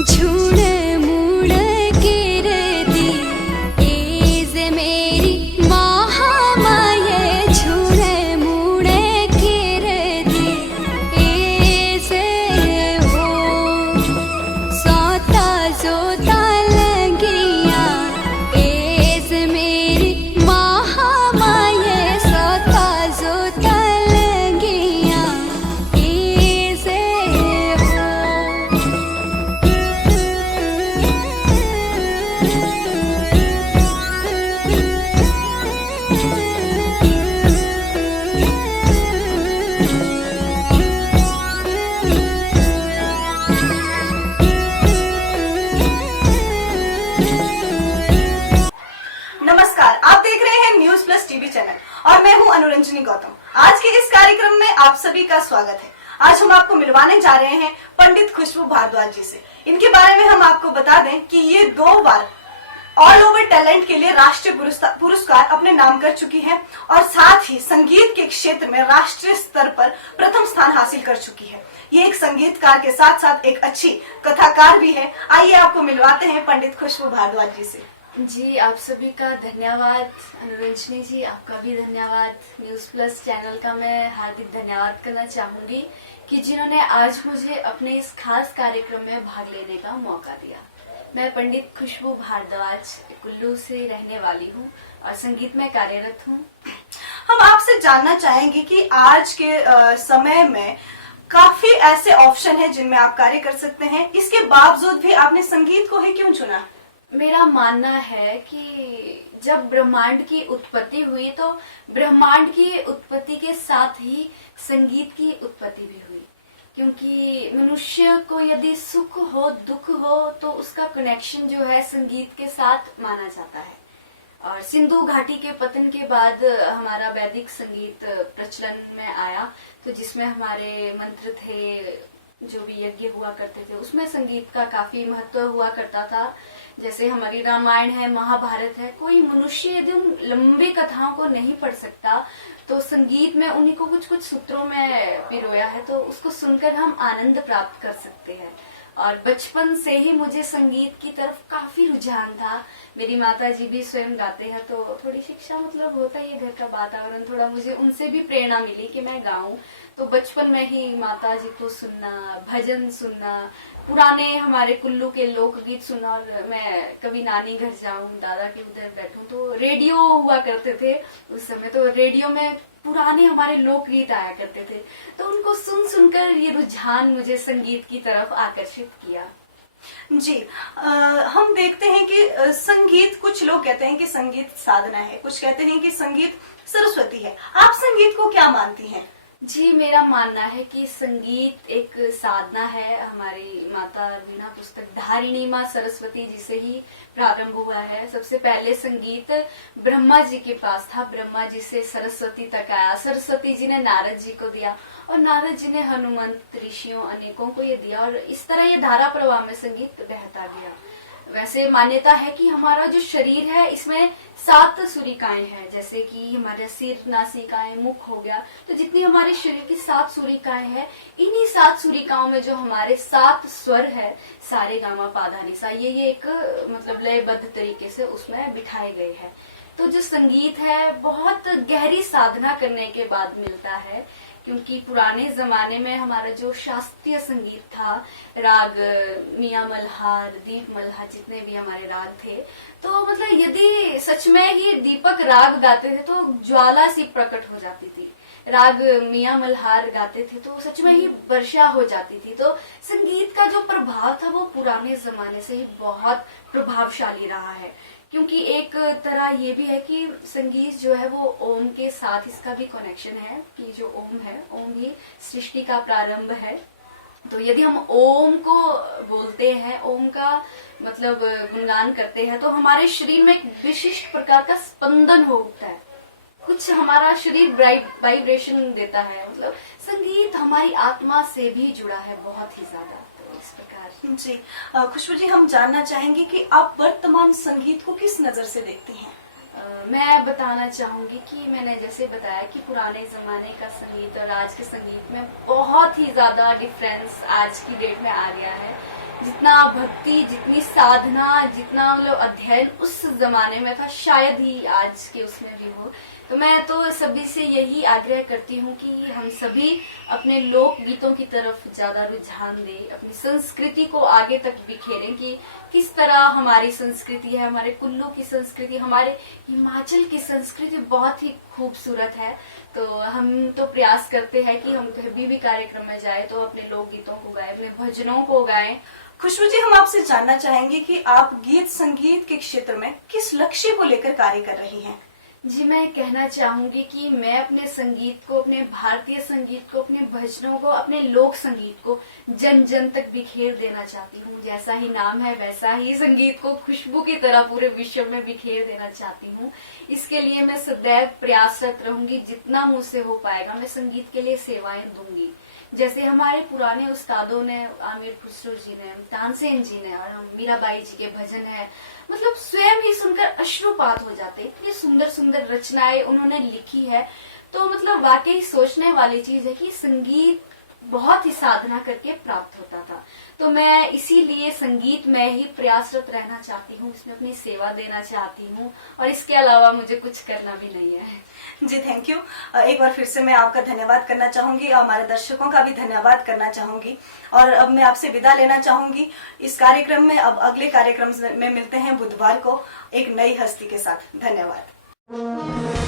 झूड़ मूड़ के रहती एज मेरी महामाये झूड़ मूड़ के रहती एज हो सोता सोता लगिया एज मेरी महामाये सोता सोता लगिया एज हो। नमस्कार, आप देख रहे हैं न्यूज प्लस टीवी चैनल और मैं हूं अनुरंजनी गौतम। आज के इस कार्यक्रम में आप सभी का स्वागत है। आज हम आपको मिलवाने जा रहे हैं पंडित खुशबू भारद्वाज जी से। इनके बारे में हम आपको बता दें कि ये 2 बार ऑल ओवर टैलेंट के लिए राष्ट्रीय पुरस्कार अपने नाम कर चुकी हैं और साथ ही संगीत के क्षेत्र में राष्ट्रीय स्तर पर प्रथम स्थान हासिल कर चुकी है। ये एक संगीतकार के साथ साथ एक अच्छी कथाकार भी है। आइए आपको मिलवाते हैं पंडित खुशबू भारद्वाज जी से। जी, आप सभी का धन्यवाद। अनुरंजनी जी, आपका भी धन्यवाद। न्यूज प्लस चैनल का मैं हार्दिक धन्यवाद करना चाहूंगी कि जिन्होंने आज मुझे अपने इस खास कार्यक्रम में भाग लेने का मौका दिया। मैं पंडित खुशबू भारद्वाज कुल्लू से रहने वाली हूँ और संगीत में कार्यरत हूँ। हम आपसे जानना चाहेंगे कि आज के समय में काफी ऐसे ऑप्शन हैं जिनमें आप कार्य कर सकते हैं, इसके बावजूद भी आपने संगीत को ही क्यों चुना? मेरा मानना है कि जब ब्रह्मांड की उत्पत्ति हुई तो ब्रह्मांड की उत्पत्ति के साथ ही संगीत की उत्पत्ति भी हुई, क्योंकि मनुष्य को यदि सुख हो दुख हो तो उसका कनेक्शन जो है संगीत के साथ माना जाता है। और सिंधु घाटी के पतन के बाद हमारा वैदिक संगीत प्रचलन में आया, तो जिसमें हमारे मंत्र थे, जो भी यज्ञ हुआ करते थे, उसमें संगीत का काफी महत्व हुआ करता था। जैसे हमारी रामायण है, महाभारत है, कोई मनुष्य यदि उन लंबी कथाओं को नहीं पढ़ सकता तो संगीत में उन्हीं को कुछ कुछ सूत्रों में पिरोया है, तो उसको सुनकर हम आनंद प्राप्त कर सकते हैं। और बचपन से ही मुझे संगीत की तरफ काफी रुझान था। मेरी माता जी भी स्वयं गाते हैं, तो थोड़ी शिक्षा मतलब होता ही है, घर का वातावरण थोड़ा मुझे उनसे भी प्रेरणा मिली कि मैं गाऊं। तो बचपन में ही माता जी को सुनना, भजन सुनना, पुराने हमारे कुल्लू के लोकगीत सुनना। और मैं कभी नानी घर जाऊं, दादा के उधर बैठूं, तो रेडियो हुआ करते थे उस समय, तो रेडियो में पुराने हमारे लोकगीत आया करते थे, तो उनको सुन सुनकर ये रुझान मुझे संगीत की तरफ आकर्षित किया। जी, हम देखते हैं कि संगीत, कुछ लोग कहते हैं कि संगीत साधना है, कुछ कहते हैं कि संगीत सरस्वती है। आप संगीत को क्या मानती हैं? जी, मेरा मानना है कि संगीत एक साधना है। हमारी माता वीणा पुस्तक धारिणी माँ सरस्वती जी से ही प्रारंभ हुआ है। सबसे पहले संगीत ब्रह्मा जी के पास था, ब्रह्मा जी से सरस्वती तक आया, सरस्वती जी ने नारद जी को दिया और नारद जी ने हनुमंत, ऋषियों अनेकों को ये दिया, और इस तरह ये धारा प्रवाह में संगीत बहता गया। वैसे मान्यता है कि हमारा जो शरीर है इसमें 7 सूरिकाएं हैं, जैसे कि हमारे सिर, नासिकाएं, मुख हो गया, तो जितनी हमारे शरीर की 7 सूरिकाएं हैं, इन्हीं 7 सूरिकाओं में जो हमारे 7 स्वर है, सारे गामा पाधा निसा, ये एक मतलब लयबद्ध तरीके से उसमें बिठाए गए हैं। तो जो संगीत है बहुत गहरी साधना करने के बाद मिलता है, क्योंकि पुराने जमाने में हमारा जो शास्त्रीय संगीत था, राग मियां मल्हार, दीप मल्हार, जितने भी हमारे राग थे, तो मतलब यदि सच में ही दीपक राग गाते थे तो ज्वाला सी प्रकट हो जाती थी। राग मियां मल्हार गाते थे तो सच में ही वर्षा हो जाती थी। तो संगीत का जो प्रभाव था वो पुराने जमाने से ही बहुत प्रभावशाली रहा है, क्योंकि एक तरह ये भी है कि संगीत जो है वो ओम के साथ इसका भी कनेक्शन है, कि जो ओम है, ओम ही सृष्टि का प्रारंभ है। तो यदि हम ओम को बोलते हैं, ओम का मतलब गुणगान करते हैं, तो हमारे शरीर में एक विशिष्ट प्रकार का स्पंदन होता है, कुछ हमारा शरीर वाइब्रेशन देता है। मतलब संगीत हमारी आत्मा से भी जुड़ा है बहुत ही ज्यादा। तो इस प्रकार जी, खुशबू जी, हम जानना चाहेंगे कि आप वर्तमान संगीत को किस नजर से देखती हैं? मैं बताना चाहूंगी कि मैंने जैसे बताया कि पुराने जमाने का संगीत और आज के संगीत में बहुत ही ज्यादा डिफरेंस आज की डेट में आ गया है। जितना भक्ति, जितनी साधना, जितना मतलब अध्ययन उस जमाने में था, शायद ही आज के उसमें भी हो। तो मैं तो सभी से यही आग्रह करती हूँ कि हम सभी अपने लोक गीतों की तरफ ज्यादा रुझान दें, अपनी संस्कृति को आगे तक बिखेरें कि किस तरह हमारी संस्कृति है, हमारे कुल्लू की संस्कृति, हमारे हिमाचल की संस्कृति बहुत ही खूबसूरत है। तो हम तो प्रयास करते हैं कि हम कभी भी कार्यक्रम में जाए तो अपने लोक गीतों को गाएं, अपने भजनों को गाएं। खुशबू जी, हम आपसे जानना चाहेंगे कि आप गीत संगीत के क्षेत्र में किस लक्ष्य को लेकर कार्य कर रही हैं? जी, मैं कहना चाहूंगी कि मैं अपने संगीत को, अपने भारतीय संगीत को, अपने भजनों को, अपने लोक संगीत को जन जन तक बिखेर देना चाहती हूँ। जैसा ही नाम है वैसा ही संगीत को खुशबू की तरह पूरे विश्व में बिखेर देना चाहती हूँ। इसके लिए मैं सदैव प्रयासरत रहूंगी, जितना मुझसे हो पाएगा मैं संगीत के लिए सेवाएं दूंगी। जैसे हमारे पुराने उस्तादों ने, आमिर खुसरो जी ने, तानसेन जी ने और मीराबाई जी के भजन है, मतलब स्वयं ही सुनकर अश्रुपात हो जाते। इतनी सुंदर सुंदर रचनाएं उन्होंने लिखी है। तो मतलब वाकई सोचने वाली चीज है कि संगीत बहुत ही साधना करके प्राप्त होता था। तो मैं इसीलिए संगीत में ही प्रयासरत रहना चाहती हूँ, इसमें अपनी सेवा देना चाहती हूँ और इसके अलावा मुझे कुछ करना भी नहीं है। जी, थैंक यू। एक बार फिर से मैं आपका धन्यवाद करना चाहूंगी और हमारे दर्शकों का भी धन्यवाद करना चाहूंगी। और अब मैं आपसे विदा लेना चाहूंगी इस कार्यक्रम में। अब अगले कार्यक्रम में मिलते हैं बुधवार को एक नई हस्ती के साथ। धन्यवाद।